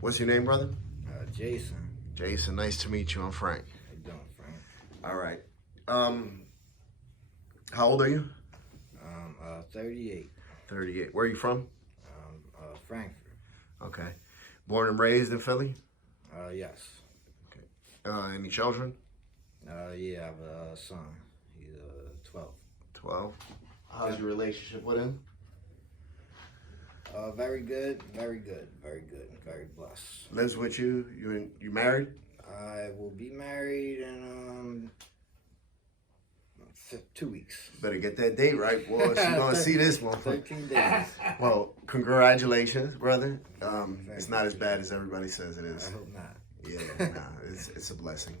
What's your name, brother? Jason. Jason, nice to meet you. I'm Frank. How you doing, Frank? All right. How old are you? 38. 38. Where are you from? Frankfurt. Okay. Born and raised in Philly? Yes. Okay. Any children? Yeah, I have a son. He's 12. 12. How's your relationship with him? Very good, very good, very good, very blessed. Lives with you? You married? I will be married in 2 weeks. Better get that date right, boy. She's gonna see this motherfucker. 13 days. Well, congratulations, brother. It's not as bad as everybody says it is. I hope not. Yeah, nah, it's a blessing.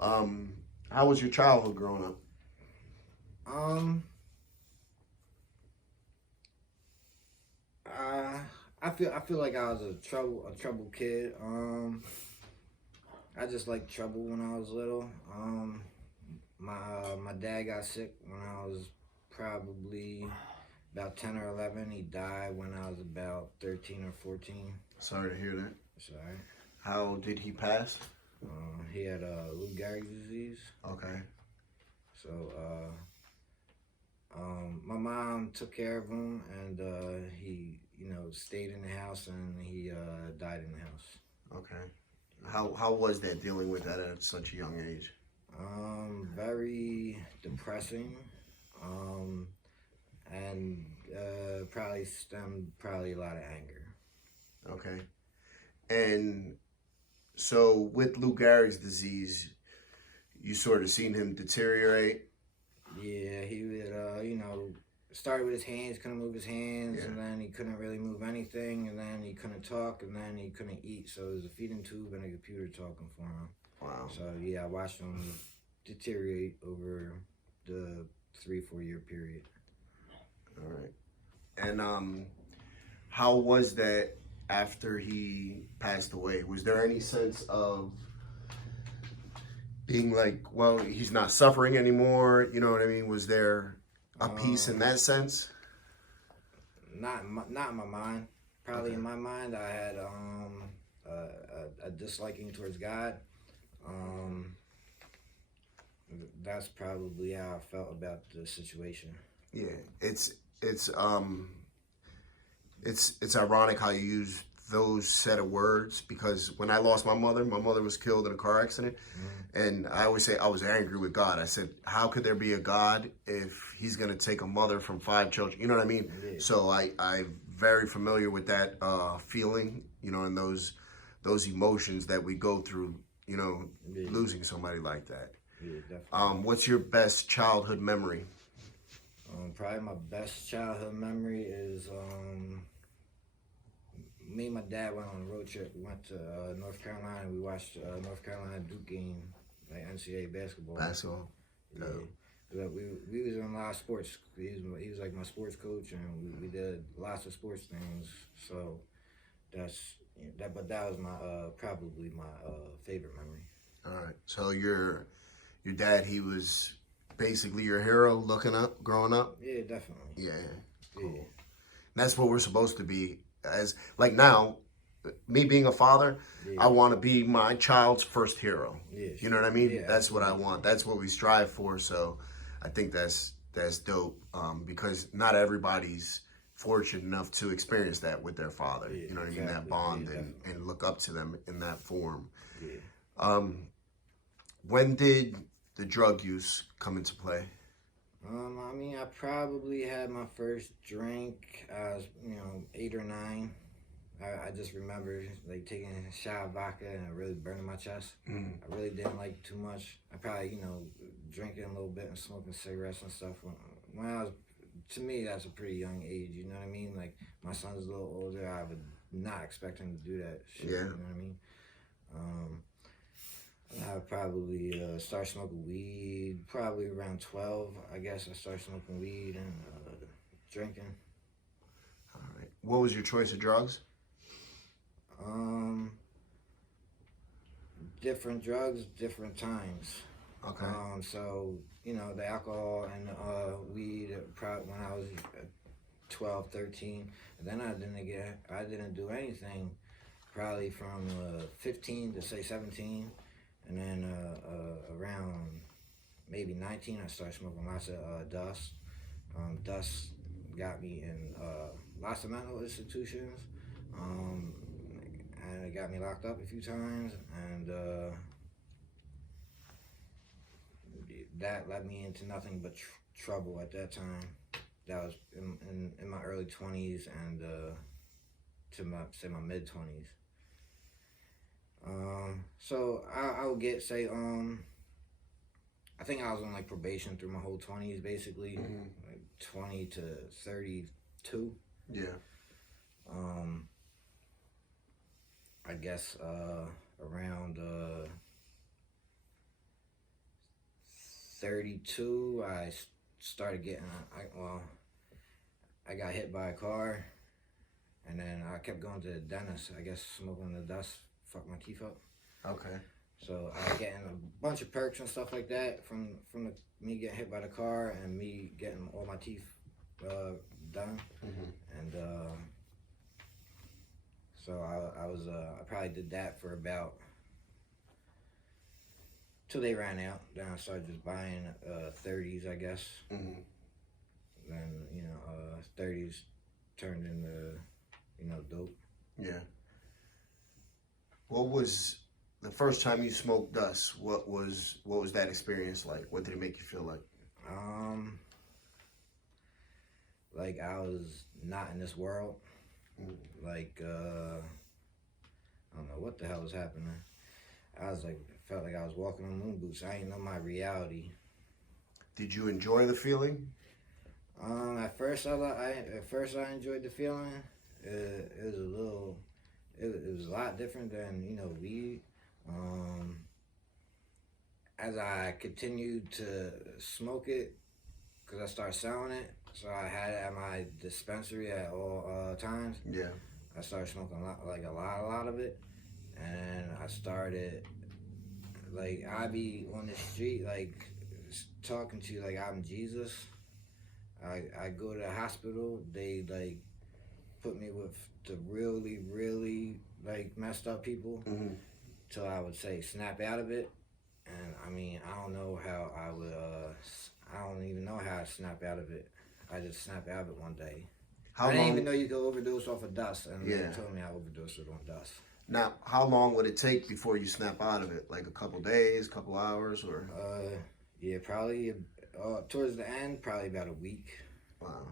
How was your childhood growing up? I feel like I was a trouble kid. I just liked trouble when I was little. My dad got sick when I was probably about 10 or 11. He died when I was about 13 or 14. Sorry to hear that. Sorry. How did he pass? He had Lou Gehrig's disease. Okay. So my mom took care of him, and he stayed in the house, and he died in the house. Okay. How was that, dealing with that at such a young age? Very depressing, and probably stemmed a lot of anger. Okay. And so with Lou Gehrig's disease, you sort of seen him deteriorate? Yeah, he would, started with his hands, couldn't move his hands, and then he couldn't really move anything, and then he couldn't talk, and then he couldn't eat. So it was a feeding tube and a computer talking for him. Wow. So yeah, I watched him deteriorate over the 3-4 year period. All right. And how was that after he passed away? Was there any sense of being like, well, he's not suffering anymore? You know what I mean? Was there a peace in that sense? Not in my mind. Probably in my mind, I had a disliking towards God. That's probably how I felt about the situation. Yeah, it's ironic how you use those set of words, because when I lost my mother was killed in a car accident, and I always say I was angry with God. I said, how could there be a God if he's going to take a mother from 5 children? You know what I mean? Yeah. So I'm very familiar with that feeling, and those emotions that we go through, losing somebody like that. Yeah, definitely. What's your best childhood memory? Probably my best childhood memory is me and my dad went on a road trip. We went to North Carolina. We watched North Carolina Duke game, like NCAA basketball. Basketball. Yeah. But we was in a lot of sports. He was like my sports coach, and we did lots of sports things. So but that was my probably my favorite memory. All right. So your dad, he was basically your hero looking up, growing up? Yeah, definitely. Yeah. Cool. Yeah. That's what we're supposed to be. As like now, me being a father, I want to be my child's first hero. Yeah, you know what I mean? Yeah, that's what I want. That's what we strive for. So I think that's dope, because not everybody's fortunate enough to experience that with their father. Yeah, you know what exactly. I mean? That bond, Yeah, and look up to them in that form. Yeah. When did the drug use come into play? I mean, I probably had my first drink. I was, 8 or 9. I just remember like taking a shot of vodka and it really burning my chest. I really didn't like too much. I probably, drinking a little bit and smoking cigarettes and stuff. When I was, to me, that's a pretty young age. You know what I mean? Like my son's a little older. I would not expect him to do that shit. Yeah. You know what I mean? I would probably start smoking weed probably around 12. I guess I started smoking weed and drinking. All right. What was your choice of drugs? Different drugs, different times. Okay. So, the alcohol and weed when I was 12, 13. And then I didn't do anything probably from 15 to say 17, and then around maybe 19, I started smoking lots of dust. Dust got me in lots of mental institutions, and it got me locked up a few times, and that led me into nothing but trouble at that time. That was in my early 20s and to my mid 20s. So I would say I think I was on like probation through my whole 20s, basically, like 20 to 32. Yeah. I guess around 32, I started getting. I got hit by a car, and then I kept going to the dentist. I guess smoking the dust fucked my teeth up. Okay. So I was getting a bunch of perks and stuff like that from me getting hit by the car and me getting all my teeth done. And so I probably did that for about till they ran out. Then I started just buying 30s, I guess. Then 30s turned into dope. Yeah. What was the first time you smoked dust? What was that experience like? What did it make you feel like? Like I was not in this world. Like I don't know what the hell was happening. I was like, felt like I was walking on moon boots. I didn't know my reality. Did you enjoy the feeling? At first I enjoyed the feeling. It was a lot different than weed. As I continued to smoke it, because I started selling it, so I had it at my dispensary at all times. Yeah. I started smoking a lot of it, and I started I be on the street talking to you like I'm Jesus. I go to the hospital. They put me with the really messed up people till I would say snap out of it. And I mean, I don't know how I would. I don't even know how I snap out of it. I just snapped out of it one day. I didn't even know you could overdose off of dust, and they told me I overdosed on dust. Now, how long would it take before you snap out of it? Like a couple days, couple hours, or? Yeah, probably towards the end, probably about a week. Wow.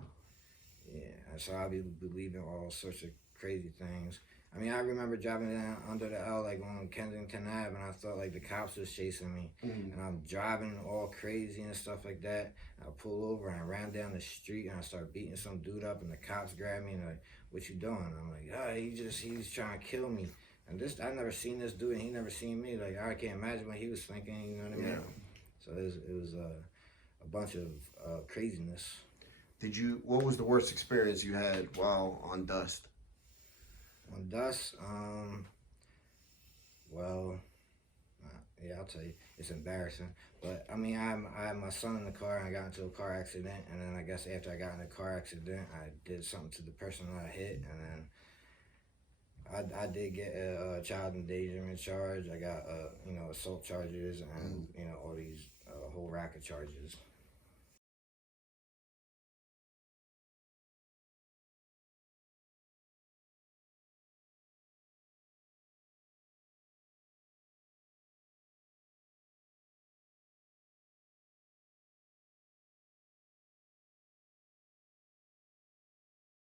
Yeah, so I'll be believing all sorts of crazy things. I mean, I remember driving down under the L, on Kensington Ave, and I thought the cops was chasing me. And I'm driving all crazy and stuff like that. I pull over and I ran down the street and I started beating some dude up, and the cops grabbed me and like, "What you doing?" I'm like, "Oh, he's trying to kill me." And I never seen this dude, and he never seen me. I can't imagine what he was thinking. You know what I mean? Yeah. So it was a bunch of craziness. What was the worst experience you had while on dust? On dust, yeah, I'll tell you, it's embarrassing. But I mean, I had my son in the car, and I got into a car accident, and then I guess after I got in a car accident, I did something to the person I hit, and then I did get a child endangerment charge. I got assault charges, and all these whole rack of charges.